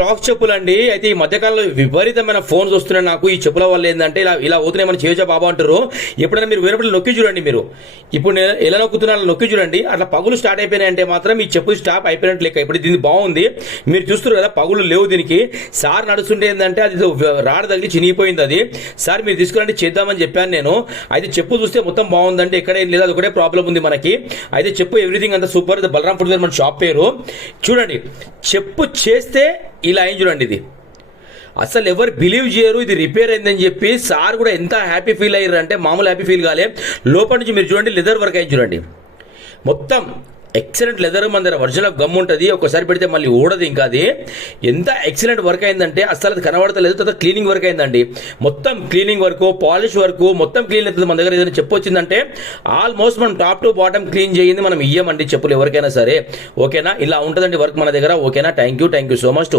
Cracks చెప్పులు అండి. అయితే ఈ మధ్యకాలంలో విపరీతమైన ఫోన్స్ వస్తున్నాయి నాకు. ఈ చెప్పుల వల్ల ఏంటంటే ఇలా ఇలా అవుతున్నాయి, మనం చేయొచ్చా బాబా అంటారు. ఎప్పుడైనా మీరు వేరేప్పుడు నొక్కి చూడండి. మీరు ఇప్పుడు నేను ఎలా నొక్కుతున్నా నొక్కి చూడండి. అట్లా పగులు స్టార్ట్ అయిపోయినాయంటే మాత్రం ఈ చెప్పు స్టాప్ అయిపోయినట్టు లెక్క. ఇప్పుడు దీన్ని బాగుంది, మీరు చూస్తారు కదా పగులు లేవు దీనికి. సార్ నడుస్తుంటే ఏంటంటే అది రాడ్ తగిలి చినిగిపోయింది. అది సార్ మీరు తీసుకురండి చేద్దామని చెప్పాను నేను. అయితే చెప్పు చూస్తే మొత్తం బాగుందంటే ఎక్కడ ఏం లేదు, అది ఒకటే ప్రాబ్లం ఉంది మనకి. అయితే చెప్పు ఎవ్రీథింగ్ అంతా సూపర్. ఇది బలరాం ఫుట్వేర్ మన షాప్ పేరు. చూడండి చెప్పు చేస్తే ఇలా అయింది చూడండి. ఇది అసలు ఎవరు బిలీవ్ చేయరు ఇది రిపేర్ అయిందని చెప్పి. సార్ కూడా ఎంత హ్యాపీ ఫీల్ అయ్యారు అంటే మామూలు హ్యాపీ ఫీల్ కాలే. లోపల నుంచి మీరు చూడండి లెదర్ వర్క్ అయింది చూడండి. మొత్తం ఎక్సలెంట్ లెదర్, మన దగ్గర ఒరిజినల్ గమ్ ఉంటుంది. ఒకసారి పెడితే మళ్ళీ ఊడదు. ఇంకా అది ఎంత ఎక్సలెంట్ వర్క్ అయిందంటే అసలు అది కనబడతలేదు. తర్వాత క్లీనింగ్ వర్క్ అయిందండి. మొత్తం క్లీనింగ్ వర్క్, పాలిష్ వర్క్ మొత్తం క్లీన్ అవుతుంది. మన దగ్గర ఏదైనా చెప్పు వచ్చిందంటే ఆల్మోస్ట్ మనం టాప్ టు బాటమ్ క్లీన్ చేయింది మనం ఇయ్యమండి చెప్పులు ఎవరికైనా సరే. ఓకేనా, ఇలా ఉంటుందండి వర్క్ మన దగ్గర. ఓకేనా, thank you so much to